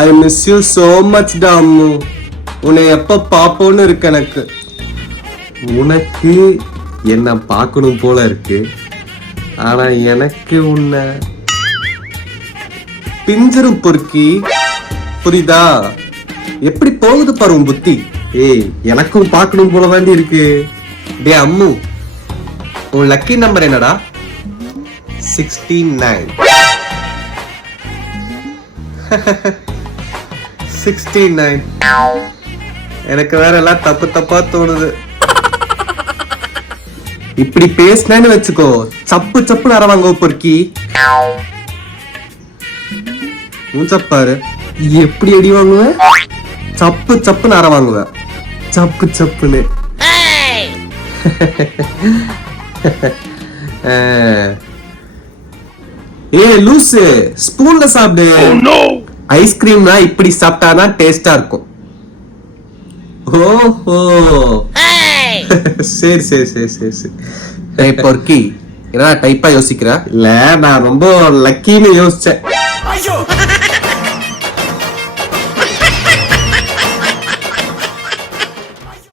I miss you so much டா அம்மு. உன்னை எப்ப பாப்போன்னு இருக்கு எனக்கு. உனக்கு என்ன பார்க்கணும் போல இருக்கு, ஆனா எனக்கு உன்னை பிஞ்சிரும் பொறுக்கி. புரியுதா? எப்படி போகுது பாரு உன் புத்தி. ஏய், எனக்கும் பார்க்கணும் போல வேண்டி இருக்கு. டே அம்மு, உன் லக்கி நம்பர் என்னடா? 69. 69. எனக்கு வேற எல்லாம் தப்பு தப்பா தோணுது. இப்படி பேசினேன்னு வச்சுக்கோ, சப்பு சப்பு அரவாங்க பொறுக்கி. மூஞ்சப்பாரு, எப்படி அடி வாங்குவ? சப்பு சப்புன்னு அற வாங்குவ. சப்பு சப்புன்னு. ஏ லூசு, ஸ்பூன்ல சாப்பிடு. ஐஸ்கிரீம்னா இப்படி சாப்பிட்டாதான் டேஸ்டா இருக்கும். ஓஹோ, சரி சரி சரி சரி சரி. பொறுக்கி, என்ன டைப்பா யோசிக்கிற? இல்ல, நான் ரொம்ப லக்கின்னு யோசிச்சேன்.